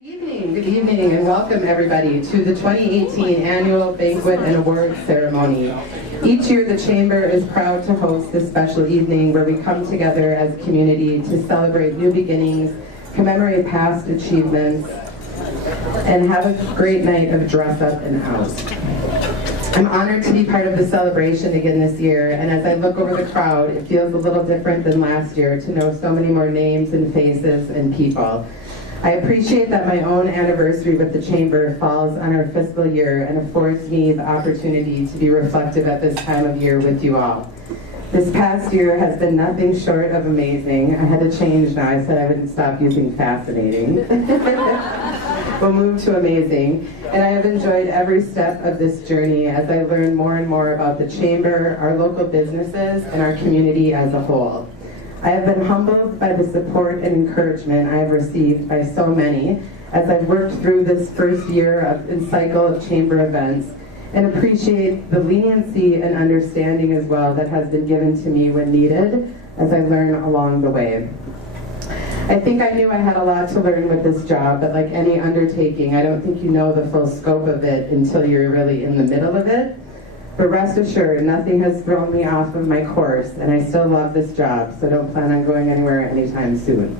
Good evening, and welcome everybody to the 2018 Annual Banquet and Awards Ceremony. Each year the Chamber is proud to host this special evening where we come together as a community to celebrate new beginnings, commemorate past achievements, and have a great night of dress up and out. I'm honored to be part of the celebration again this year, and as I look over the crowd, it feels a little different than last year to know so many more names and faces and people. I appreciate that my own anniversary with the Chamber falls on our fiscal year and affords me the opportunity to be reflective at this time of year with you all. This past year has been nothing short of amazing. I had to change now. I said I wouldn't stop using fascinating. We'll move to amazing. And I have enjoyed every step of this journey as I learn more and more about the Chamber, our local businesses, and our community as a whole. I have been humbled by the support and encouragement I have received by so many as I've worked through this first year and cycle of Chamber events, and appreciate the leniency and understanding as well that has been given to me when needed as I learn along the way. I think I knew I had a lot to learn with this job, but like any undertaking, I don't think you know the full scope of it until you're really in the middle of it. But rest assured, nothing has thrown me off of my course, and I still love this job, so don't plan on going anywhere anytime soon.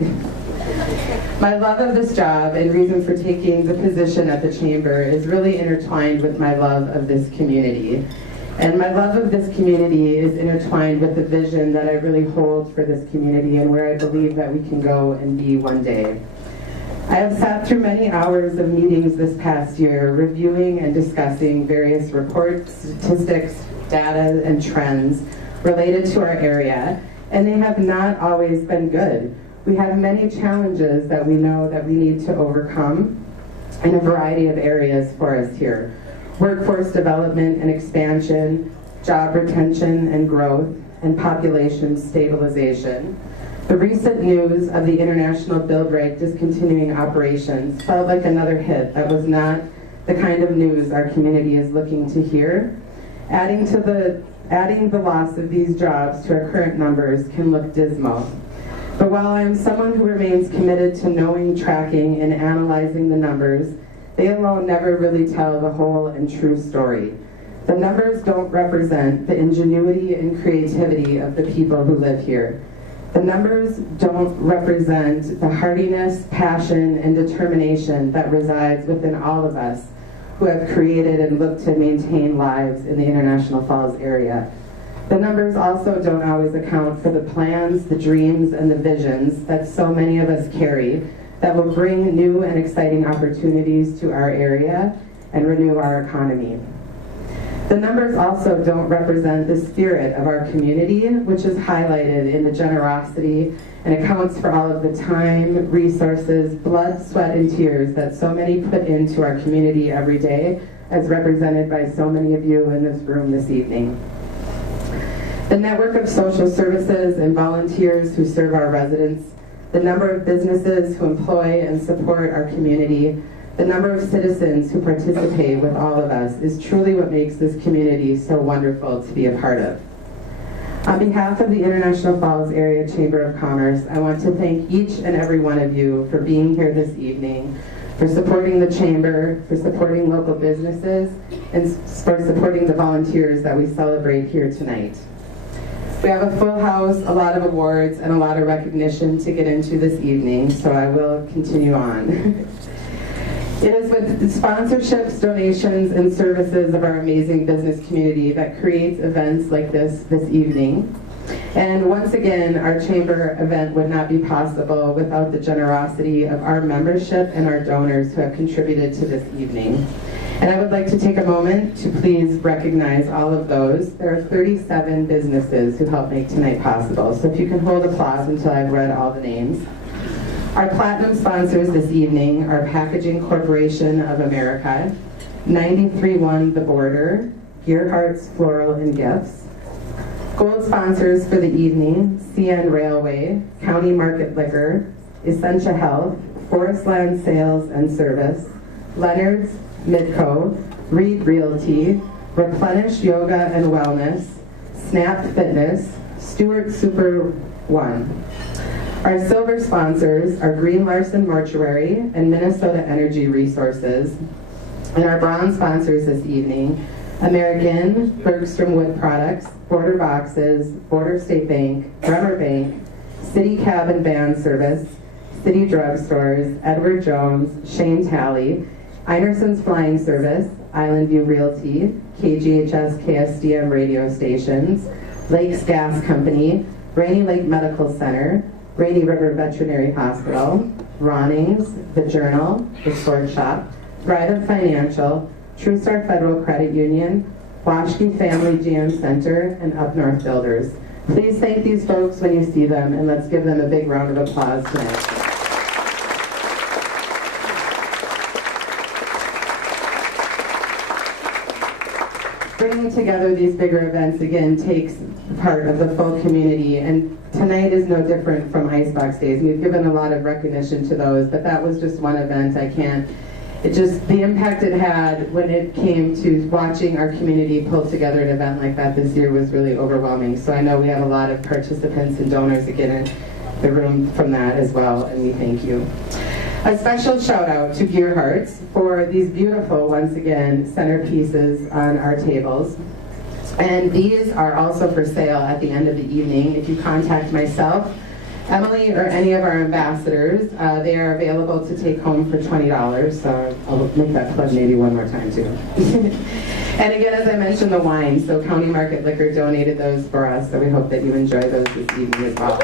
My love of this job and reason for taking the position at the Chamber is really intertwined with my love of this community. And my love of this community is intertwined with the vision that I really hold for this community and where I believe that we can go and be one day. I have sat through many hours of meetings this past year, reviewing and discussing various reports, statistics, data, and trends related to our area, and they have not always been good. We have many challenges that we know that we need to overcome in a variety of areas for us here. Workforce development and expansion, job retention and growth, and population stabilization. The recent news of the International Build Rate discontinuing operations felt like another hit that was not the kind of news our community is looking to hear. Adding the loss of these jobs to our current numbers can look dismal. But while I am someone who remains committed to knowing, tracking, and analyzing the numbers, they alone never really tell the whole and true story. The numbers don't represent the ingenuity and creativity of the people who live here. The numbers don't represent the hardiness, passion, and determination that resides within all of us who have created and looked to maintain lives in the International Falls area. The numbers also don't always account for the plans, the dreams, and the visions that so many of us carry that will bring new and exciting opportunities to our area and renew our economy. The numbers also don't represent the spirit of our community, which is highlighted in the generosity and accounts for all of the time, resources, blood, sweat, and tears that so many put into our community every day, as represented by so many of you in this room this evening. The network of social services and volunteers who serve our residents, the number of businesses who employ and support our community, the number of citizens who participate with all of us is truly what makes this community so wonderful to be a part of. On behalf of the International Falls Area Chamber of Commerce, I want to thank each and every one of you for being here this evening, for supporting the Chamber, for supporting local businesses, and for supporting the volunteers that we celebrate here tonight. We have a full house, a lot of awards, and a lot of recognition to get into this evening, so I will continue on. It is with the sponsorships, donations, and services of our amazing business community that creates events like this evening. And once again, our Chamber event would not be possible without the generosity of our membership and our donors who have contributed to this evening. And I would like to take a moment to please recognize all of those. There are 37 businesses who helped make tonight possible. So if you can hold applause until I've read all the names. Our platinum sponsors this evening are Packaging Corporation of America, 93-1 The Border, Gearhart's Floral and Gifts. Gold sponsors for the evening, CN Railway, County Market Liquor, Essentia Health, Forest Land Sales and Service, Leonard's, Midco, Reed Realty, Replenish Yoga and Wellness, Snap Fitness, Stewart Super One. Our silver sponsors are Green Larson Mortuary and Minnesota Energy Resources. And our bronze sponsors this evening, American, Bergstrom Wood Products, Border Boxes, Border State Bank, Bremer Bank, City Cab and Van Service, City Drugstores, Edward Jones, Shane Talley, Einerson's Flying Service, Island View Realty, KGHS KSDM radio stations, Lakes Gas Company, Rainy Lake Medical Center, Rainy River Veterinary Hospital, Ronings, The Journal, The Sword Shop, Thrive Financial, TrueStar Federal Credit Union, Washke Family GM Center, and Up North Builders. Please thank these folks when you see them, and let's give them a big round of applause tonight. Bringing together these bigger events, again, takes part of the full community, and tonight is no different from Icebox Days. We've given a lot of recognition to those, but that was just one event. The impact it had when it came to watching our community pull together an event like that this year was really overwhelming. So I know we have a lot of participants and donors that get in the room from that as well, and we thank you. A special shout out to Gear Hearts for these beautiful, once again, centerpieces on our tables. And these are also for sale at the end of the evening. If you contact myself, Emily, or any of our ambassadors, they are available to take home for $20. So I'll make that plug maybe one more time too. And again, as I mentioned, the wine. So County Market Liquor donated those for us. So we hope that you enjoy those this evening as well.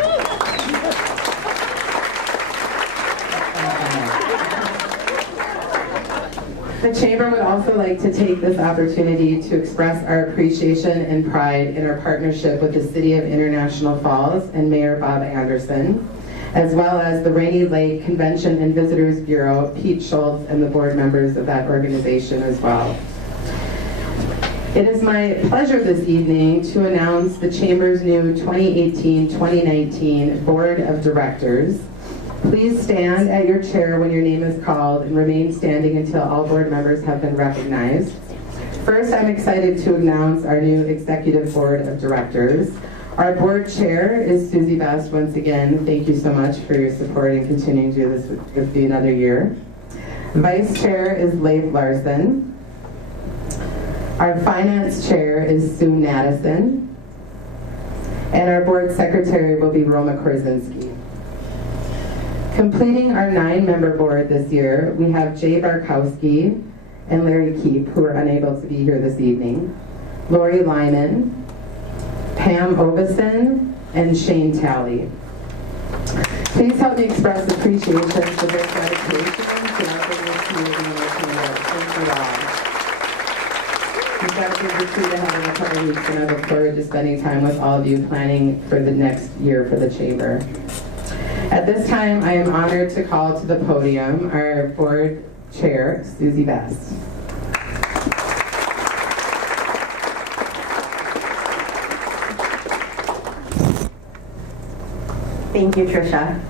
The Chamber would also like to take this opportunity to express our appreciation and pride in our partnership with the City of International Falls and Mayor Bob Anderson, as well as the Rainy Lake Convention and Visitors Bureau, Pete Schultz, and the board members of that organization as well. It is my pleasure this evening to announce the Chamber's new 2018-2019 Board of Directors. Please stand at your chair when your name is called and remain standing until all board members have been recognized. First, I'm excited to announce our new Executive Board of Directors. Our board chair is Susie Best. Once again, thank you so much for your support and continuing to do this with me another year. Vice chair is Leif Larson. Our finance chair is Sue Naddison. And our board secretary will be Roma Korzinski. Completing our 9-member board this year, we have Jay Barkowski and Larry Keep, who are unable to be here this evening, Lori Lyman, Pam Ovison, and Shane Talley. Please help me express appreciation for their dedication to helping this community and the Chamber. Thank you all. We've got a good retreat ahead in a couple weeks, and I look forward to spending time with all of you planning for the next year for the Chamber. At this time, I am honored to call to the podium our board chair, Susie Best. Thank you, Tricia.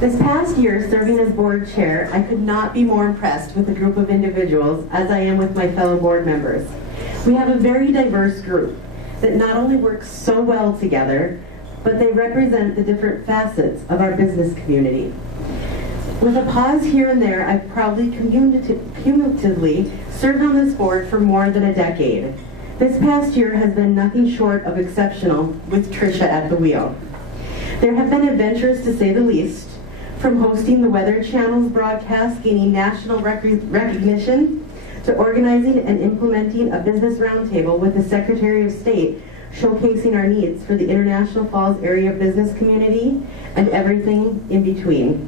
This past year, serving as board chair, I could not be more impressed with a group of individuals as I am with my fellow board members. We have a very diverse group that not only works so well together, but they represent the different facets of our business community. With a pause here and there, I've proudly cumulatively served on this board for more than a decade. This past year has been nothing short of exceptional with Tricia at the wheel. There have been adventures to say the least, from hosting the Weather Channel's broadcast gaining national recognition, to organizing and implementing a business roundtable with the Secretary of State showcasing our needs for the International Falls area business community, and everything in between.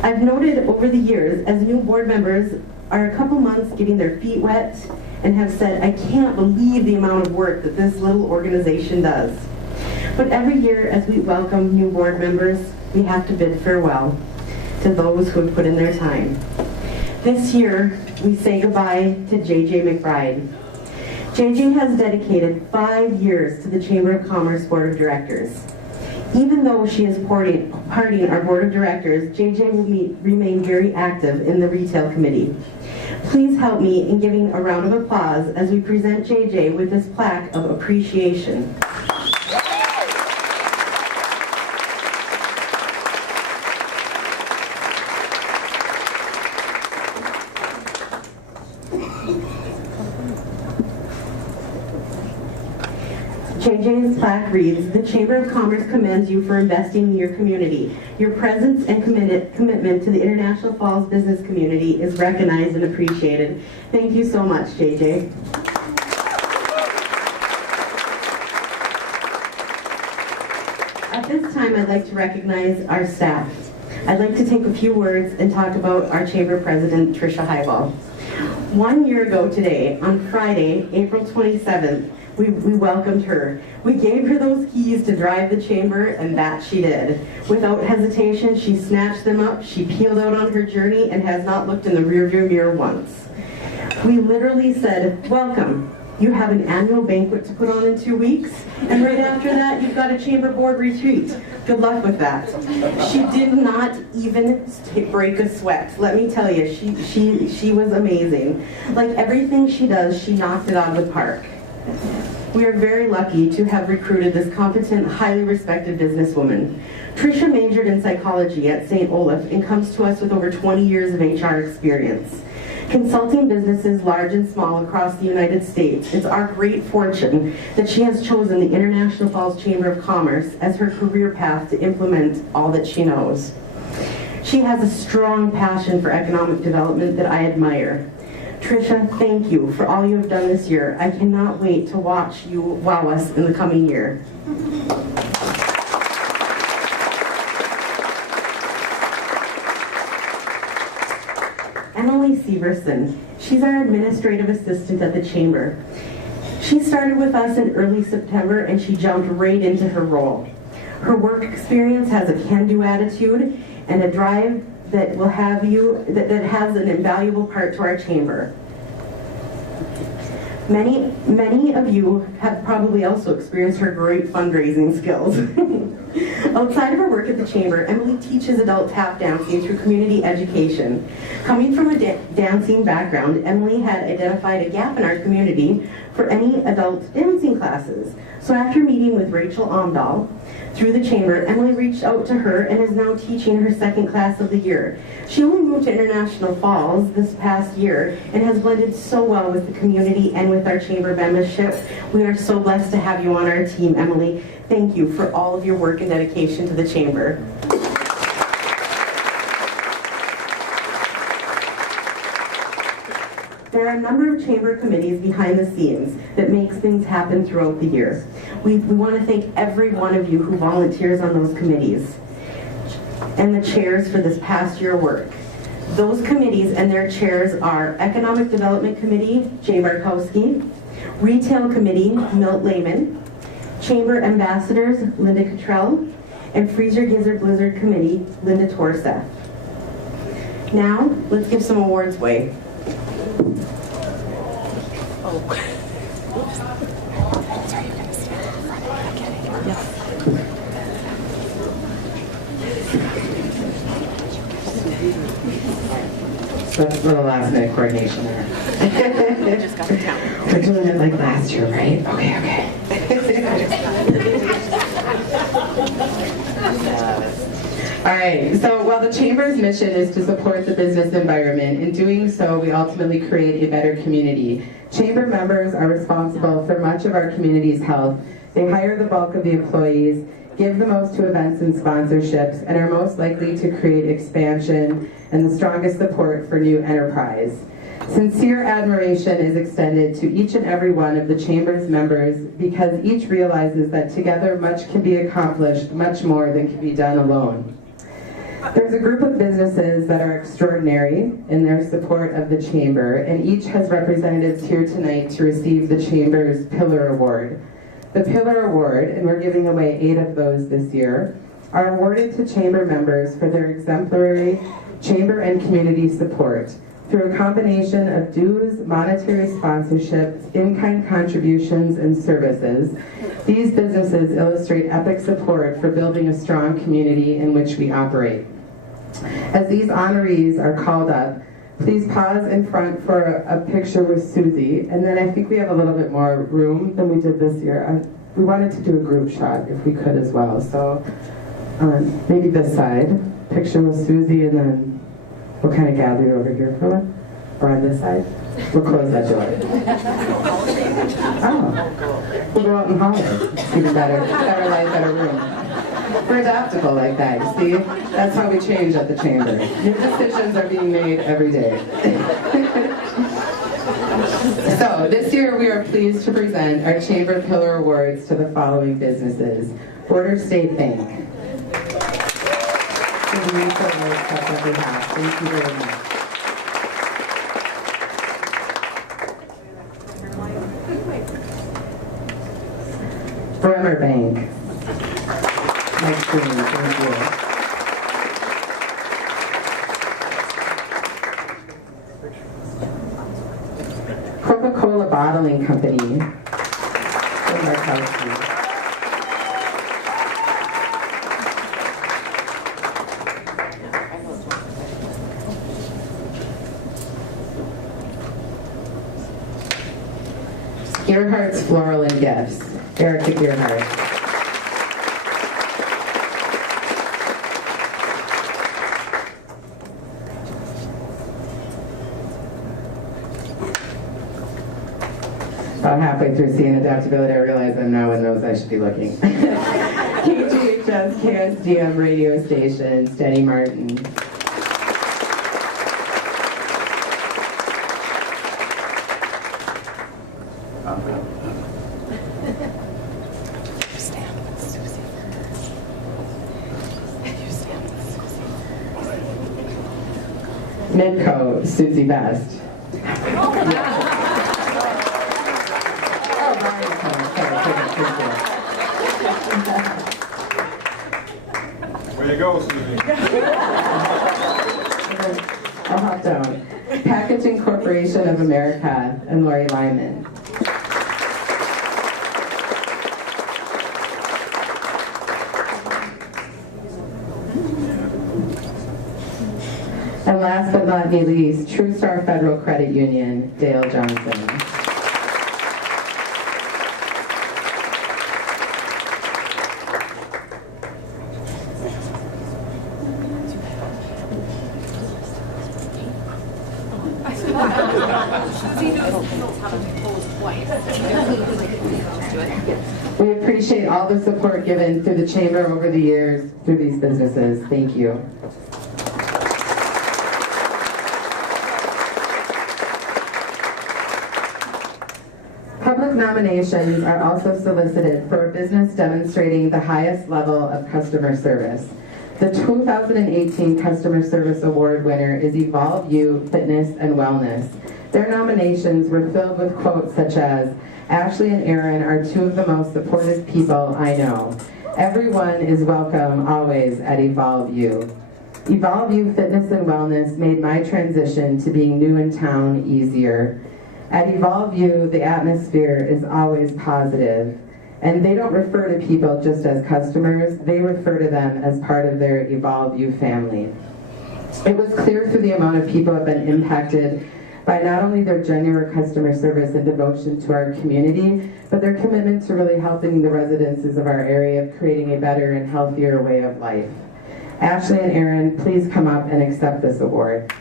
I've noted over the years, as new board members are a couple months getting their feet wet, and have said, I can't believe the amount of work that this little organization does. But every year, as we welcome new board members, we have to bid farewell to those who have put in their time. This year, we say goodbye to JJ McBride. JJ has dedicated 5 years to the Chamber of Commerce Board of Directors. Even though she is parting our Board of Directors, JJ will remain very active in the Retail Committee. Please help me in giving a round of applause as we present JJ with this plaque of appreciation. JJ's plaque reads, "The Chamber of Commerce commends you for investing in your community. Your presence and commitment to the International Falls business community is recognized and appreciated." Thank you so much, JJ. At this time, I'd like to recognize our staff. I'd like to take a few words and talk about our Chamber President, Tricia Highball. 1 year ago today, on Friday, April 27th, we welcomed her. We gave her those keys to drive the Chamber, and that she did. Without hesitation, she snatched them up, she peeled out on her journey, and has not looked in the rearview mirror once. We literally said, "Welcome. You have an annual banquet to put on in 2 weeks, and right after that, you've got a Chamber Board retreat. Good luck with that." She did not even break a sweat. Let me tell you, she was amazing. Like everything she does, she knocked it out of the park. We are very lucky to have recruited this competent, highly respected businesswoman. Tricia majored in psychology at St. Olaf and comes to us with over 20 years of HR experience. Consulting businesses large and small across the United States, it's our great fortune that she has chosen the International Falls Chamber of Commerce as her career path to implement all that she knows. She has a strong passion for economic development that I admire. Tricia, thank you for all you have done this year. I cannot wait to watch you wow us in the coming year. Emily Severson. She's our administrative assistant at the Chamber. She started with us in early September and she jumped right into her role. Her work experience has a can-do attitude and a drive that will have you, that has an invaluable part to our Chamber. Many of you have probably also experienced her great fundraising skills. Outside of her work at the Chamber, Emily teaches adult tap dancing through community education. Coming from a dancing background, Emily had identified a gap in our community for any adult dancing classes. So after meeting with Rachel Omdahl through the Chamber, Emily reached out to her and is now teaching her second class of the year. She only moved to International Falls this past year and has blended so well with the community and with our Chamber membership. We are so blessed to have you on our team, Emily. Thank you for all of your work and dedication to the Chamber. There are a number of Chamber committees behind the scenes that makes things happen throughout the year. We want to thank every one of you who volunteers on those committees and the chairs for this past year work. Those committees and their chairs are Economic Development Committee, Jay Barkowski, Retail Committee, Milt Lehman, Chamber Ambassadors, Linda Cottrell, and Freezer Gizzard Blizzard Committee, Linda Torseth. Now, let's give some awards away. That's the last minute coordination there. Just got to town. We're doing it like last year, right? Okay. All right, so while the Chamber's mission is to support the business environment, in doing so, we ultimately create a better community. Chamber members are responsible for much of our community's health. They hire the bulk of the employees, give the most to events and sponsorships, and are most likely to create expansion and the strongest support for new enterprise. Sincere admiration is extended to each and every one of the Chamber's members because each realizes that together much can be accomplished, much more than can be done alone. There's a group of businesses that are extraordinary in their support of the Chamber, and each has representatives here tonight to receive the Chamber's Pillar Award. The Pillar Award, and we're giving away 8 of those this year, are awarded to Chamber members for their exemplary Chamber and community support through a combination of dues, monetary sponsorships, in-kind contributions, and services. These businesses illustrate epic support for building a strong community in which we operate. As these honorees are called up, please pause in front for a picture with Susie, and then I think we have a little bit more room than we did this year. We wanted to do a group shot if we could as well, so maybe this side, picture with Susie, and then we'll kind of gather over here for one, or on this side. We'll close that door. Oh. We'll go out and holler. Even better. Better light, better room. We're adaptable like that, you see? That's how we change at the Chamber. New decisions are being made every day. So, this year we are pleased to present our Chamber Pillar Awards to the following businesses. Border State Bank. Thank you very much. Bremer Bank. Nice screen, thank you. Coca-Cola Bottling Company. Gerhardt's Floral and Gifts. Erica Gerhardt. About halfway through seeing adaptability, I realize I'm now in those I should be looking. KGHS, KSDM radio station, Steady Martin. Midco, Susie Best. Way to go, Susie. I'll hop down. Packaging Corporation of America and Lori Lyman. And last but not least, True Star Federal Credit Union, Dale Johnson. We appreciate all the support given through the Chamber over the years through these businesses. Thank you. Public nominations are also solicited for a business demonstrating the highest level of customer service. The 2018 Customer Service Award winner is Evolve You Fitness and Wellness. Their nominations were filled with quotes such as, "Ashley and Aaron are two of the most supportive people I know. Everyone is welcome always at Evolve You. Evolve You Fitness and Wellness made my transition to being new in town easier. At Evolve You, the atmosphere is always positive, and they don't refer to people just as customers, they refer to them as part of their Evolve You family." It was clear through the amount of people who have been impacted by not only their genuine customer service and devotion to our community, but their commitment to really helping the residences of our area of creating a better and healthier way of life. Ashley and Aaron, please come up and accept this award.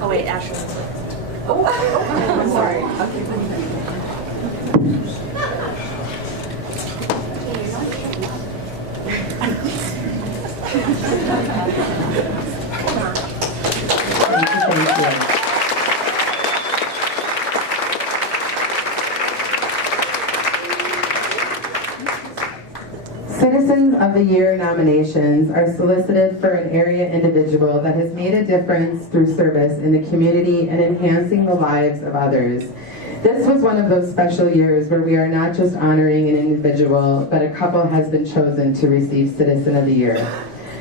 Oh wait, Ashley. Oh, I'm sorry. Thank you. Citizens of the Year nominations are solicited for an area individual that has made a difference through service in the community and enhancing the lives of others. This was one of those special years where we are not just honoring an individual, but a couple has been chosen to receive Citizen of the Year.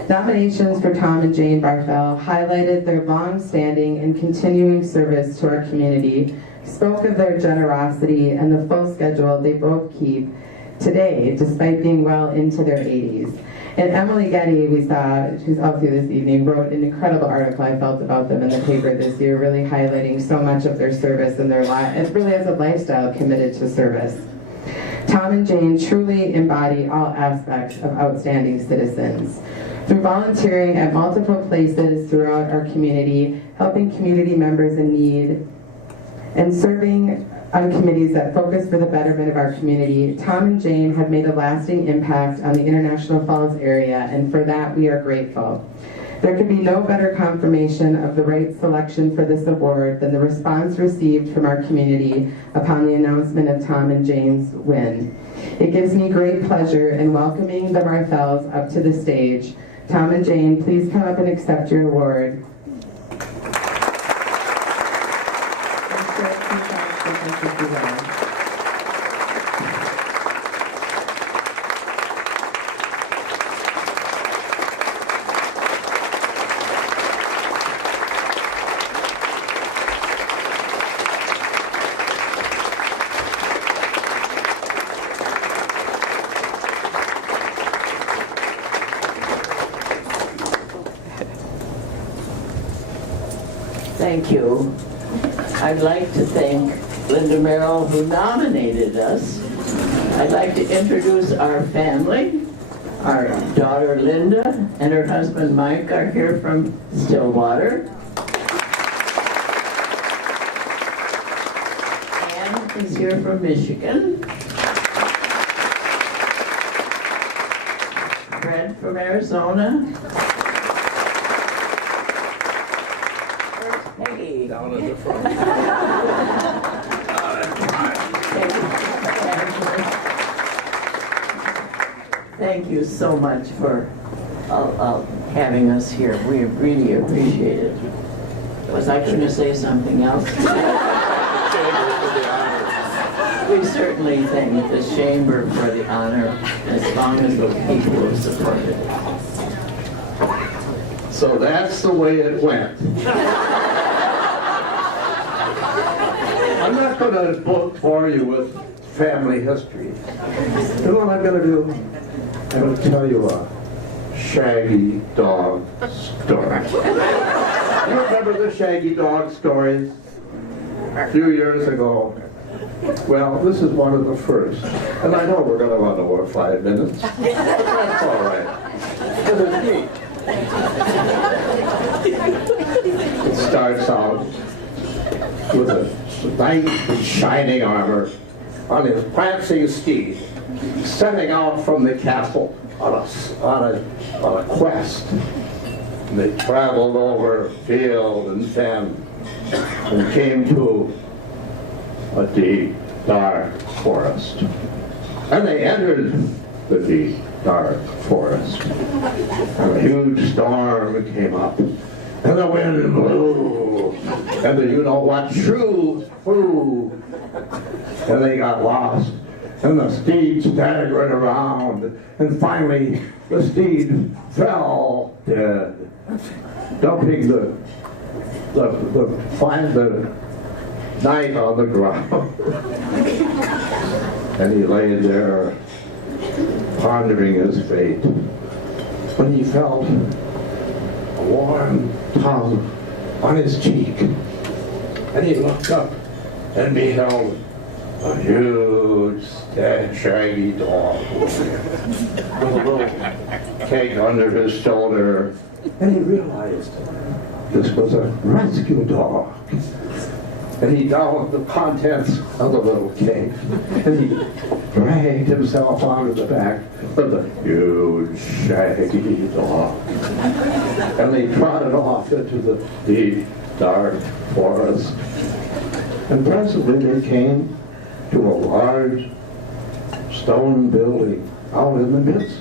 Nominations for Tom and Jane Barfell highlighted their long-standing and continuing service to our community, spoke of their generosity and the full schedule they both keep, today, despite being well into their 80s. And Emily Getty, we saw, she's up here this evening, wrote an incredible article I felt about them in the paper this year, really highlighting so much of their service and their life. It really is a lifestyle committed to service. Tom and Jane truly embody all aspects of outstanding citizens. Through volunteering at multiple places throughout our community, helping community members in need, and serving on committees that focus for the betterment of our community, Tom and Jane have made a lasting impact on the International Falls area, and for that we are grateful. There could be no better confirmation of the right selection for this award than the response received from our community upon the announcement of Tom and Jane's win. It gives me great pleasure in welcoming the Marthells up to the stage. Tom and Jane, please come up and accept your award. Thank you. I'd like to thank Linda Merrill, who nominated us. I'd like to introduce our family. Our daughter Linda and her husband Mike are here from Stillwater. Ann is here from Michigan. Fred from Arizona. Peggy. Down at the front. Thank you so much for having us here. We really appreciate it. Was I going to say something else? We certainly thank the Chamber for the honor, as long as the people who supported it. So that's the way it went. I'm not going to bore you with family history. You know what I'm going to do? I'm going to tell you a shaggy dog story. You remember the shaggy dog stories? A few years ago. Well, this is one of the first. And I know we're going to run over 5 minutes. But that's all right. Because it's neat. It starts out with a knight in shining armor on his prancing steed, setting out from the castle on a quest. And they traveled over field and fen and came to a deep, dark forest. And they entered the deep, dark forest. And a huge storm came up. And the wind blew. And the you-know-what shrew flew. And they got lost. And the steed staggered around. And finally, the steed fell dead, dumping the knight on the ground. And he lay there pondering his fate when he felt a warm tongue on his cheek. And he looked up and beheld a huge, shaggy dog with a little cake under his shoulder. And he realized this was a rescue dog. And he downed the contents of the little cake. And he dragged himself onto the back of the huge, shaggy dog. And they trotted off into the deep, dark forest. And presently they came to a large stone building out in the midst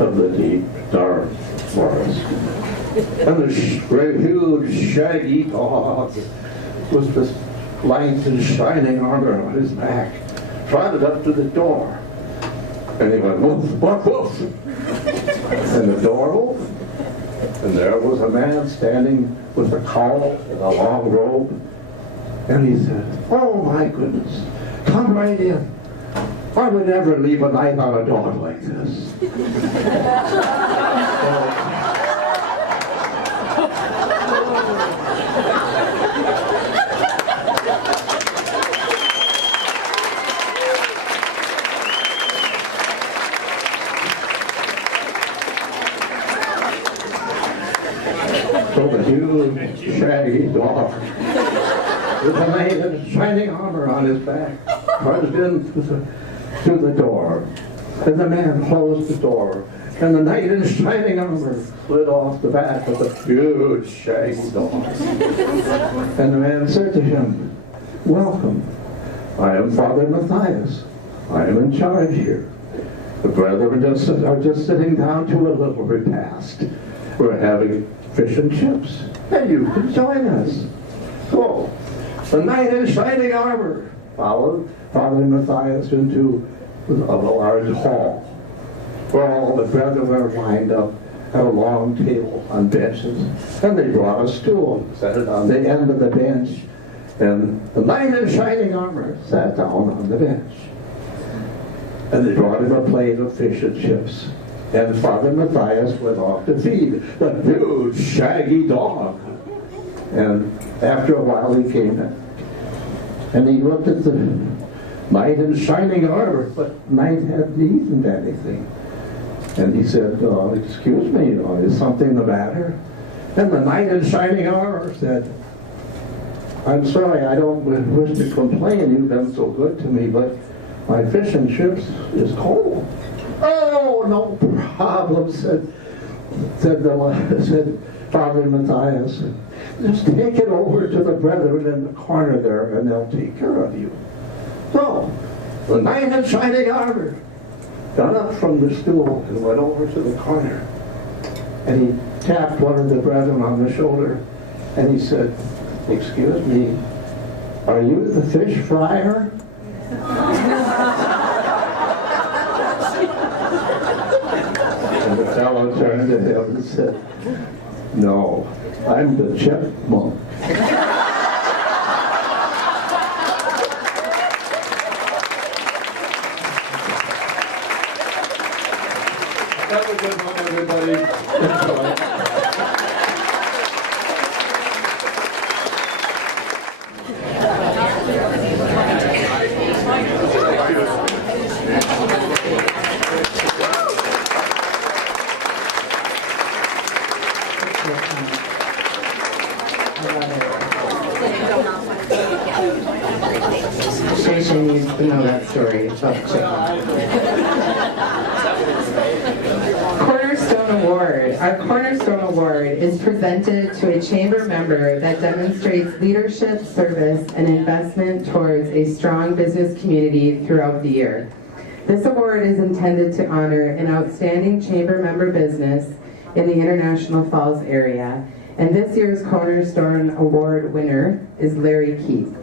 of the deep, dark forest. And the huge, shaggy dog with this light and shining armor on his back trotted up to the door. And he went, woof, woof, woof. And the door opened. And there was a man standing with a cowl and a long robe. And he said, oh my goodness, come right in. I would never leave a knife on a dog like this. So the huge, shaggy dog with a knight in shining armor on his back trudged in through the door. And the man closed the door, and the knight in shining armor slid off the back of the huge, shaggy dog. And the man said to him, "Welcome. I am Father Matthias. I am in charge here. The brethren are just sitting down to a little repast. We're having fish and chips, and you can join us." So, the knight in shining armor followed Father Matthias into a large hall, where all the brethren were lined up at a long table on benches, and they brought a stool, set it on the end of the bench, and the knight in shining armor sat down on the bench. And they brought him a plate of fish and chips. And Father Matthias went off to feed the huge, shaggy dog. And after a while he came back. And he looked at the knight in shining armor, but knight hadn't eaten anything. And he said, "Excuse me, is something the matter?" And the knight in shining armor said, "I'm sorry, I don't wish to complain. You've been so good to me, but my fish and chips is cold." "Oh, no problem," said Father Matthias. "Just take it over to the brethren in the corner there, and they'll take care of you." So, the knight in shining armor got up from the stool and went over to the corner. And he tapped one of the brethren on the shoulder, and he said, "Excuse me, are you the fish fryer?" And the fellow turned to him and said, "No, I'm the chipmunk." Have a good one, everybody. Shay needs to know that story. Cornerstone Award. Our Cornerstone Award is presented to a chamber member that demonstrates leadership, service, and investment towards a strong business community throughout the year. This award is intended to honor an outstanding chamber member business in the International Falls area, and this year's Cornerstone Award winner is Larry Keith,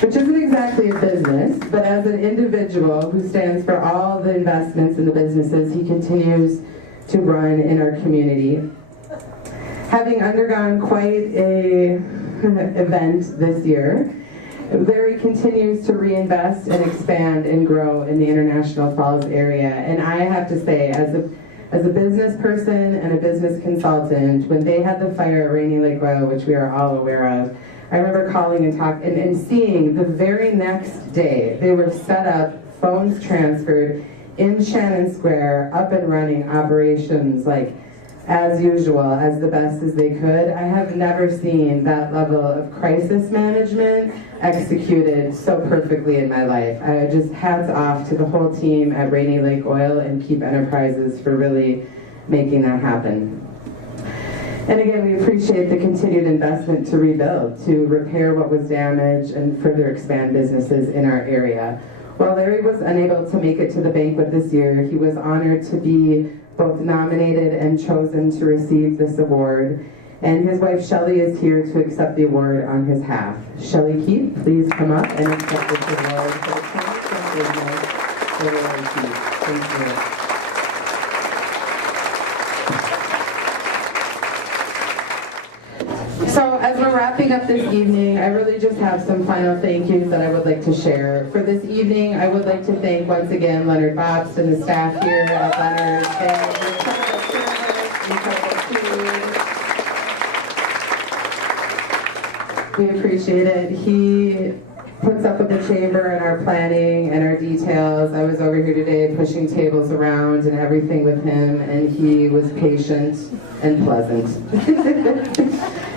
which isn't exactly a business, but as an individual who stands for all the investments in the businesses he continues to run in our community. Having undergone quite a event this year, Larry continues to reinvest and expand and grow in the International Falls area. And I have to say, as a business person and a business consultant, when they had the fire at Rainy Lake Oil, which we are all aware of, I remember calling and seeing the very next day, they were set up, phones transferred, in Shannon Square, up and running operations like as usual, as the best as they could. I have never seen that level of crisis management executed so perfectly in my life. I just hats off to the whole team at Rainy Lake Oil and Keep Enterprises for really making that happen. And again, we appreciate the continued investment to rebuild, to repair what was damaged and further expand businesses in our area. While Larry was unable to make it to the banquet this year, he was honored to be both nominated and chosen to receive this award. And his wife Shelley is here to accept the award on his behalf. Shelley Keith, please come up and accept this award for the Cornerstone business for Larry Keith. Thank you. So as we're wrapping up up this evening, I really just have some final thank yous that I would like to share. For this evening, I would like to thank once again Leonard Bobst and the staff here at Leonard. We appreciate it. He puts up with the chamber and our planning and our details. I was over here today pushing tables around and everything with him, and he was patient and pleasant.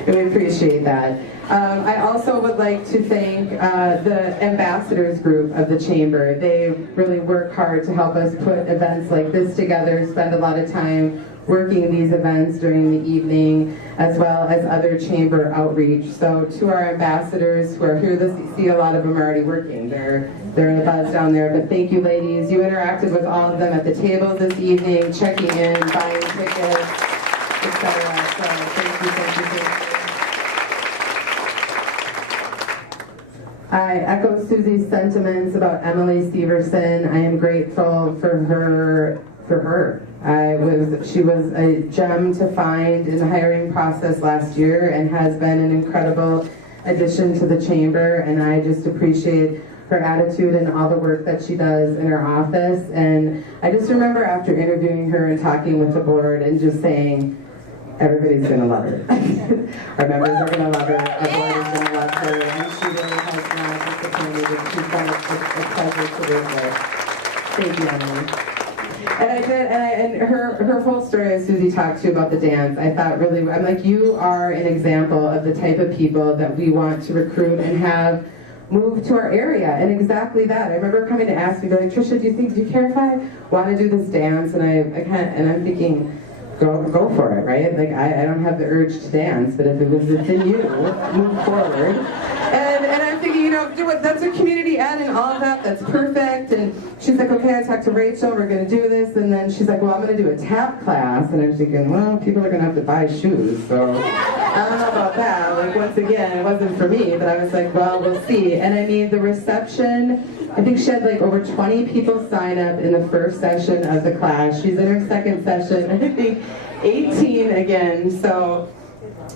And we appreciate that. I also would like to thank the ambassadors group of the chamber. They really work hard to help us put events like this together, spend a lot of time working these events during the evening, as well as other chamber outreach. So to our ambassadors who are here, see a lot of them are already working. They're in the buzz down there, but thank you ladies. You interacted with all of them at the tables this evening, checking in, buying tickets, etc. So thank you. I echo Susie's sentiments about Emily Severson. I am grateful for her. She was a gem to find in the hiring process last year and has been an incredible addition to the chamber, and I just appreciate her attitude and all the work that she does in her office. And I just remember after interviewing her and talking with the board and just saying, everybody's going to love her. Our members are going to love her, our board is going to love her, and she really has not disappointed, and she's been a pleasure to work with. Thank you, Emily. And I did, and her whole story, as Susie talked to you about the dance, I thought really, I'm like, you are an example of the type of people that we want to recruit and have move to our area, and exactly that. I remember coming to ask me, like, Tricia, do you care if I want to do this dance? And I can't, and I'm thinking, go for it, right? Like, I don't have the urge to dance, but if it's in you, move forward. And I'm thinking, do it. That's a community ed and all of that. That's perfect. And she's like, okay, I talked to Rachel. We're going to do this. And then she's like, well, I'm going to do a tap class. And I'm thinking, well, people are going to have to buy shoes. So I don't know about that. Like, once again, it wasn't for me. But I was like, well, we'll see. And I mean, the reception, I think she had like over 20 people sign up in the first session of the class. She's in her second session. I think 18 again. So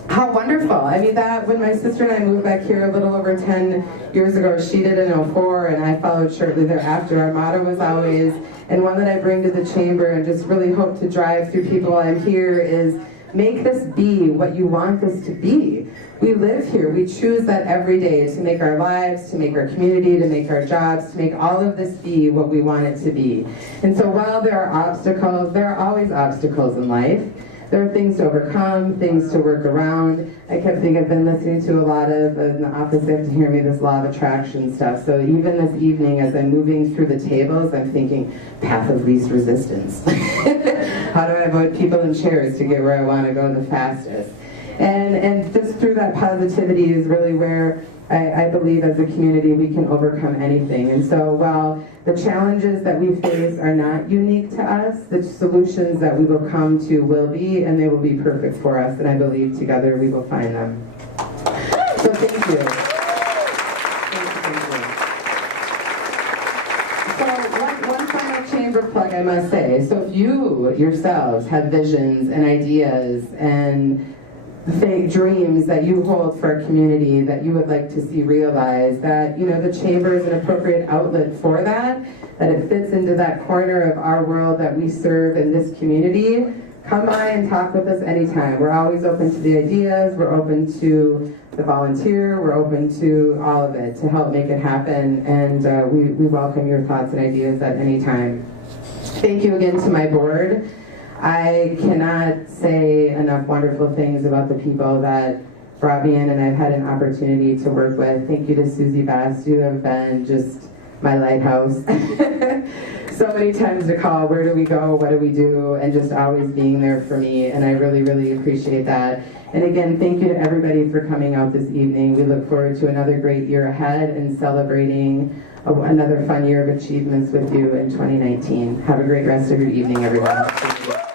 how wonderful. I mean, that when my sister and I moved back here a little over 10 years ago, she did in '04 and I followed shortly thereafter. Our motto was always, and one that I bring to the chamber and just really hope to drive through people while I'm here, is make this be what you want this to be. We live here. We choose that every day to make our lives, to make our community, to make our jobs, to make all of this be what we want it to be. And so while there are obstacles, there are always obstacles in life. There are things to overcome, things to work around. I kept thinking, I've been listening to a lot of, in the office they have to hear me, this law of attraction stuff. So even this evening as I'm moving through the tables, I'm thinking, path of least resistance. How do I avoid people in chairs to get where I want to go the fastest? And just through that positivity is really where I believe as a community we can overcome anything. And so while the challenges that we face are not unique to us, the solutions that we will come to will be, and they will be perfect for us. And I believe together we will find them. So thank you. So one final chamber plug I must say. So if you yourselves have visions and ideas and fake dreams that you hold for a community that you would like to see realized, that the chamber is an appropriate outlet for that it fits into that corner of our world that we serve in this community, come by and talk with us anytime. We're always open to the ideas, we're open to the volunteer, we're open to all of it to help make it happen, and we welcome your thoughts and ideas at any time. Thank you again to my board. I cannot say enough wonderful things about the people that brought me in and I've had an opportunity to work with. Thank you to Susie Bast. You have been just my lighthouse. So many times to call, where do we go, what do we do, and just always being there for me, and I really, really appreciate that. And again, thank you to everybody for coming out this evening. We look forward to another great year ahead and celebrating another fun year of achievements with you in 2019. Have a great rest of your evening, everyone. Thank you.